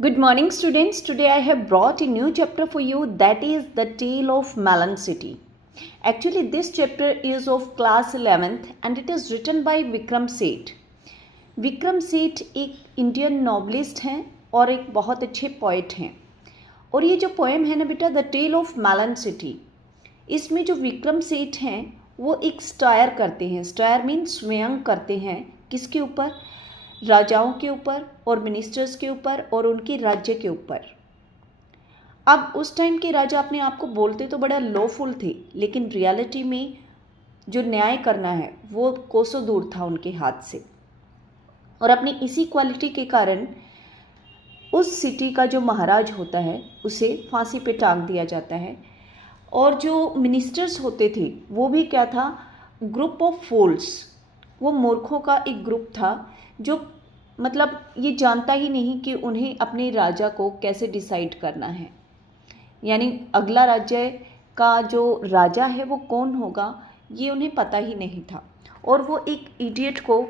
Good morning, students. Today I have brought a new chapter for you, that is the tale of Malan City. Actually, this chapter is of class 11th and it is written by Vikram Seth. Vikram Seth एक Indian novelist हैं और एक बहुत अच्छे poet हैं। और ये जो पोएम है ना बेटा, the tale of melon city, इसमें जो विक्रम सेठ हैं वो एक स्टायर करते हैं। स्टायर मीन्स व्यंग करते हैं किसके ऊपर? राजाओं के ऊपर और मिनिस्टर्स के ऊपर और उनके राज्य के ऊपर। अब उस टाइम के राजा अपने आप को बोलते तो बड़ा लॉफुल थे, लेकिन रियलिटी में जो न्याय करना है वो कोसों दूर था उनके हाथ से। और अपनी इसी क्वालिटी के कारण उस सिटी का जो महाराज होता है उसे फांसी पे टांग दिया जाता है। और जो मिनिस्टर्स होते थे वो भी क्या था? ग्रुप ऑफ फूल्स, वो मूर्खों का एक ग्रुप था जो मतलब ये जानता ही नहीं कि उन्हें अपने राजा को कैसे डिसाइड करना है, यानी अगला राज्य का जो राजा है वो कौन होगा ये उन्हें पता ही नहीं था। और वो एक इडियट को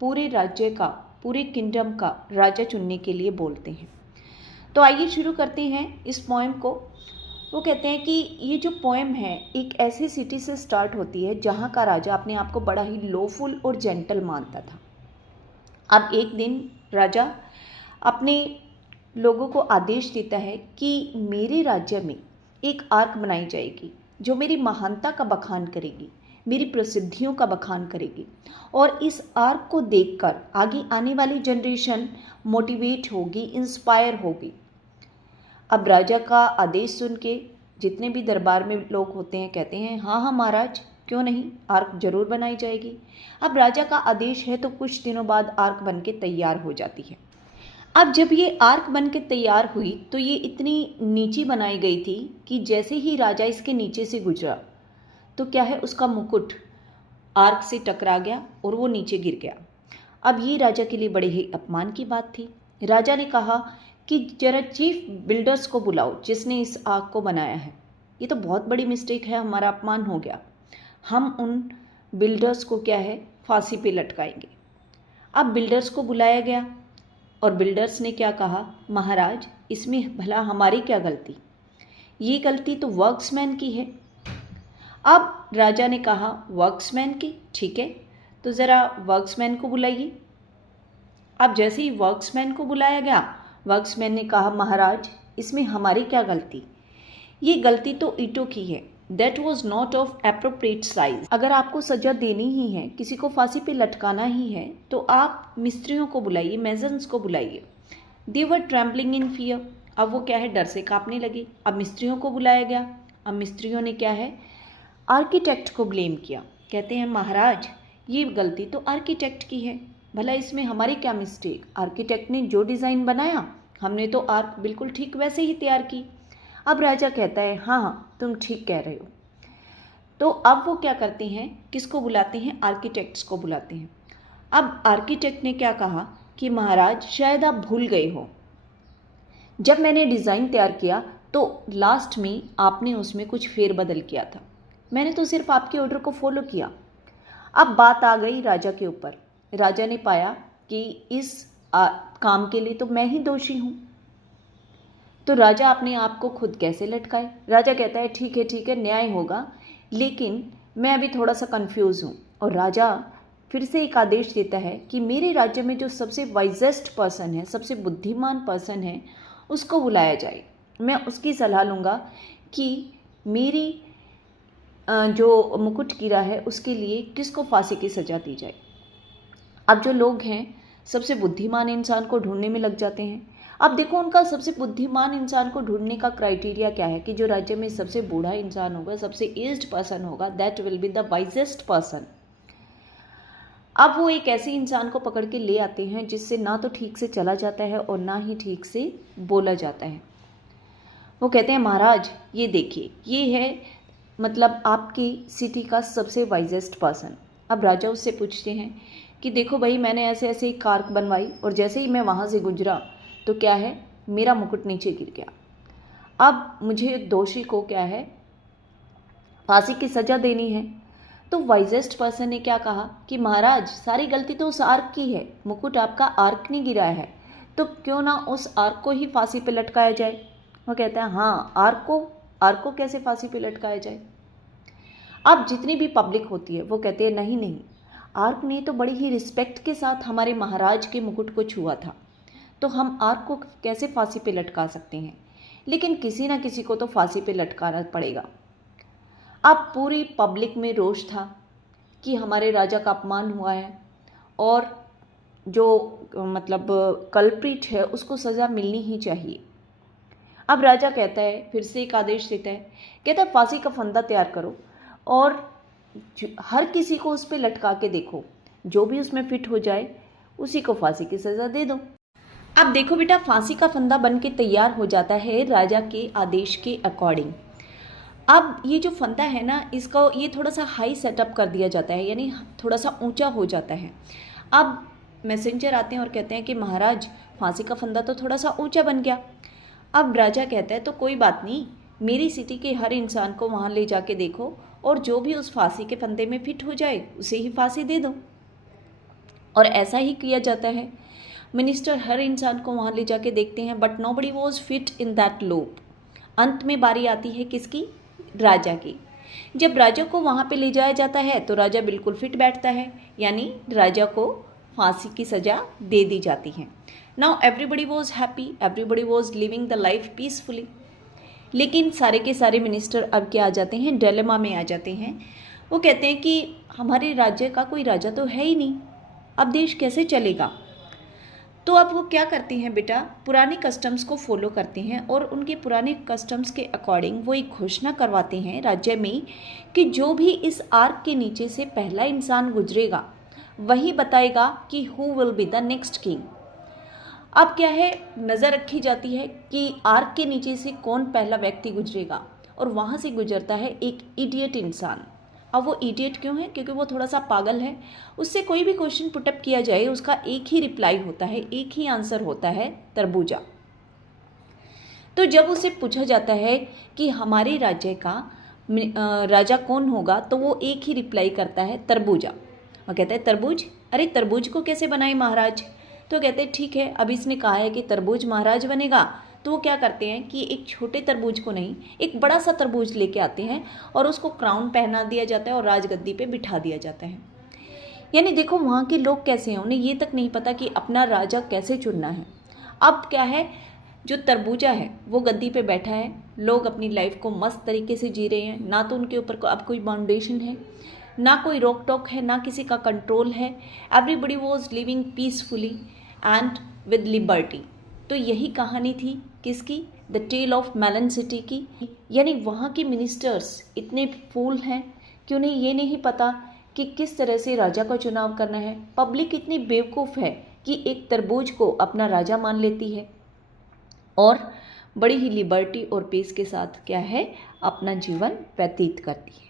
पूरे राज्य का, पूरे किंगडम का राजा चुनने के लिए बोलते हैं। तो आइए शुरू करते हैं इस पोएम को। वो कहते हैं कि ये जो पोएम है एक ऐसी सिटी से स्टार्ट होती है जहाँ का राजा अपने आप को बड़ा ही लॉफुल और जेंटल मानता था। अब एक दिन राजा अपने लोगों को आदेश देता है कि मेरे राज्य में एक आर्क बनाई जाएगी जो मेरी महानता का बखान करेगी, मेरी प्रसिद्धियों का बखान करेगी। और इस आर्क को देखकर आगे आने वाली जनरेशन मोटिवेट होगी, इंस्पायर होगी। अब राजा का आदेश सुन के जितने भी दरबार में लोग होते हैं कहते हैं हाँ हाँ महाराज, क्यों नहीं, आर्क जरूर बनाई जाएगी। अब राजा का आदेश है तो कुछ दिनों बाद आर्क बन के तैयार हो जाती है। अब जब ये आर्क बन के तैयार हुई तो ये इतनी नीची बनाई गई थी कि जैसे ही राजा इसके नीचे से गुजरा तो क्या है, उसका मुकुट आर्क से टकरा गया और वो नीचे गिर गया। अब ये राजा के लिए बड़े ही अपमान की बात थी। राजा ने कहा कि जरा चीफ बिल्डर्स को बुलाओ जिसने इस आर्क को बनाया है। ये तो बहुत बड़ी मिस्टेक है, हमारा अपमान हो गया। हम उन बिल्डर्स को क्या है, फांसी पे लटकाएंगे। अब बिल्डर्स को बुलाया गया और बिल्डर्स ने क्या कहा, महाराज इसमें भला हमारी क्या गलती, ये गलती तो वर्क्समैन की है। अब राजा ने कहा वर्क्समैन की, ठीक है तो ज़रा वर्क्समैन को बुलाइए। अब जैसे ही वर्क्समैन को बुलाया गया, वर्क्समैन ने कहा महाराज इसमें हमारी क्या गलती, ये गलती तो ईंटों की है, that was not of appropriate size. अगर आपको सजा देनी ही है, किसी को फांसी पे लटकाना ही है, तो आप मिस्त्रियों को बुलाइए, मेजन्स को बुलाइए। दे वर ट्रैम्बलिंग इन फियर, अब वो क्या है, डर से कांपने लगे। अब मिस्त्रियों को बुलाया गया। अब मिस्त्रियों ने क्या है, आर्किटेक्ट को ब्लेम किया। कहते हैं महाराज ये गलती तो आर्किटेक्ट की है, भला इसमें हमारी क्या मिस्टेक, आर्किटेक्ट ने जो डिज़ाइन बनाया हमने तो आर्क बिल्कुल ठीक वैसे ही तैयार की। अब राजा कहता है हाँ हाँ तुम ठीक कह रहे हो। तो अब वो क्या करते हैं, किसको बुलाते हैं, आर्किटेक्ट्स को बुलाते हैं। अब आर्किटेक्ट ने क्या कहा कि महाराज शायद आप भूल गए हो, जब मैंने डिज़ाइन तैयार किया तो लास्ट में आपने उसमें कुछ फेरबदल किया था, मैंने तो सिर्फ आपके ऑर्डर को फॉलो किया। अब बात आ गई राजा के ऊपर। राजा ने पाया कि इस काम के लिए तो मैं ही दोषी हूँ, तो राजा अपने आप को खुद कैसे लटकाए। राजा कहता है ठीक है न्याय होगा, लेकिन मैं अभी थोड़ा सा कंफ्यूज हूँ। और राजा फिर से एक आदेश देता है कि मेरे राज्य में जो सबसे वाइजेस्ट पर्सन है, सबसे बुद्धिमान पर्सन है, उसको बुलाया जाए। मैं उसकी सलाह लूँगा कि मेरी जो मुकुट गिरा है उसके लिए किसको फांसी की सज़ा दी जाए। अब जो लोग हैं सबसे बुद्धिमान इंसान को ढूंढने में लग जाते हैं। अब देखो उनका सबसे बुद्धिमान इंसान को ढूंढने का क्राइटेरिया क्या है कि जो राज्य में सबसे बूढ़ा इंसान होगा, सबसे एज्ड पर्सन होगा, that will be the wisest person. अब वो एक ऐसे इंसान को पकड़ के ले आते हैं जिससे ना तो ठीक से चला जाता है और ना ही ठीक से बोला जाता है। वो कहते हैं महाराज ये देखिए, ये है मतलब आपकी सिटी का सबसे वाइजेस्ट पर्सन। अब राजा उससे पूछते हैं कि देखो भाई मैंने ऐसे ऐसे एक आर्क बनवाई और जैसे ही मैं वहाँ से गुजरा तो क्या है, मेरा मुकुट नीचे गिर गया। अब मुझे दोषी को क्या है, फांसी की सज़ा देनी है। तो वाइजेस्ट पर्सन ने क्या कहा कि महाराज सारी गलती तो उस आर्क की है, मुकुट आपका आर्क ने गिराया है, तो क्यों ना उस आर्क को ही फांसी पे लटकाया जाए। वो कहता है हाँ, आर्क को कैसे फांसी पे लटकाया जाए। अब जितनी भी पब्लिक होती है वो कहते हैं नहीं नहीं, आर्क ने तो बड़ी ही रिस्पेक्ट के साथ हमारे महाराज के मुकुट को छुआ था, तो हम आर्क को कैसे फांसी पे लटका सकते हैं। लेकिन किसी ना किसी को तो फांसी पे लटकाना पड़ेगा। अब पूरी पब्लिक में रोष था कि हमारे राजा का अपमान हुआ है और जो मतलब कल्प्रिट है उसको सज़ा मिलनी ही चाहिए। अब राजा कहता है, फिर से एक आदेश देता है, कहता है फांसी का फंदा तैयार करो और हर किसी को उस पर लटका के देखो, जो भी उसमें फिट हो जाए उसी को फांसी की सज़ा दे दो। अब देखो बेटा, फांसी का फंदा बन के तैयार हो जाता है राजा के आदेश के अकॉर्डिंग। अब ये जो फंदा है ना, इसका ये थोड़ा सा हाई सेटअप कर दिया जाता है, यानी थोड़ा सा ऊंचा हो जाता है। अब मैसेंजर आते हैं और कहते हैं कि महाराज फांसी का फंदा तो थोड़ा सा ऊंचा बन गया। अब राजा कहता है तो कोई बात नहीं, मेरी सिटी के हर इंसान को वहाँ ले जाके देखो और जो भी उस फांसी के फंदे में फिट हो जाए उसे ही फांसी दे दो। और ऐसा ही किया जाता है। मिनिस्टर हर इंसान को वहाँ ले जाके देखते हैं, but nobody was fit in that लोप। अंत में बारी आती है किसकी? राजा की। जब राजा को वहाँ पे ले जाया जाता है तो राजा बिल्कुल फिट बैठता है, यानी राजा को फांसी की सज़ा दे दी जाती है। Now everybody was happy, everybody was living the life peacefully. लेकिन सारे के सारे मिनिस्टर अब क्या आ जाते हैं? डिलेमा में आ जाते हैं। वो कहते हैं कि हमारे राज्य का कोई राजा तो है ही नहीं, अब देश कैसे चलेगा। तो अब वो क्या करते हैं बेटा, पुराने कस्टम्स को फॉलो करते हैं और उनके पुराने कस्टम्स के अकॉर्डिंग वो एक घोषणा करवाते हैं राज्य में कि जो भी इस आर्क के नीचे से पहला इंसान गुजरेगा वही बताएगा कि who will be the next king. अब क्या है, नज़र रखी जाती है कि आर्क के नीचे से कौन पहला व्यक्ति गुजरेगा, और वहाँ से गुजरता है एक इडियट इंसान। अब वो इडियट क्यों है? क्योंकि वो थोड़ा सा पागल है। उससे कोई भी क्वेश्चन पुटअप किया जाए उसका एक ही रिप्लाई होता है, एक ही आंसर होता है, तरबूजा। तो जब उसे पूछा जाता है कि हमारे राज्य का राजा कौन होगा, तो वो एक ही रिप्लाई करता है, तरबूजा। वो कहता है तरबूज, अरे तरबूज को कैसे बनाए महाराज? तो कहते हैं ठीक है, अब इसने कहा है कि तरबूज महाराज बनेगा, तो वो क्या करते हैं कि एक छोटे तरबूज को नहीं, एक बड़ा सा तरबूज लेके आते हैं और उसको क्राउन पहना दिया जाता है और राजगद्दी पे बिठा दिया जाता है। यानी देखो वहाँ के लोग कैसे हैं, उन्हें ये तक नहीं पता कि अपना राजा कैसे चुनना है। अब क्या है, जो तरबूजा है वो गद्दी पे बैठा है, लोग अपनी लाइफ को मस्त तरीके से जी रहे हैं, ना तो उनके ऊपर अब कोई बाउंडेशन है, ना कोई रोक टोक है, ना किसी का कंट्रोल है। Everybody was living peacefully and with liberty. तो यही कहानी थी किसकी? The tale of melon city की। यानी वहाँ के मिनिस्टर्स इतने फूल हैं कि उन्हें ये नहीं पता कि किस तरह से राजा का चुनाव करना है। पब्लिक इतनी बेवकूफ़ है कि एक तरबूज को अपना राजा मान लेती है और बड़ी ही लिबर्टी और पीस के साथ क्या है, अपना जीवन व्यतीत करती है।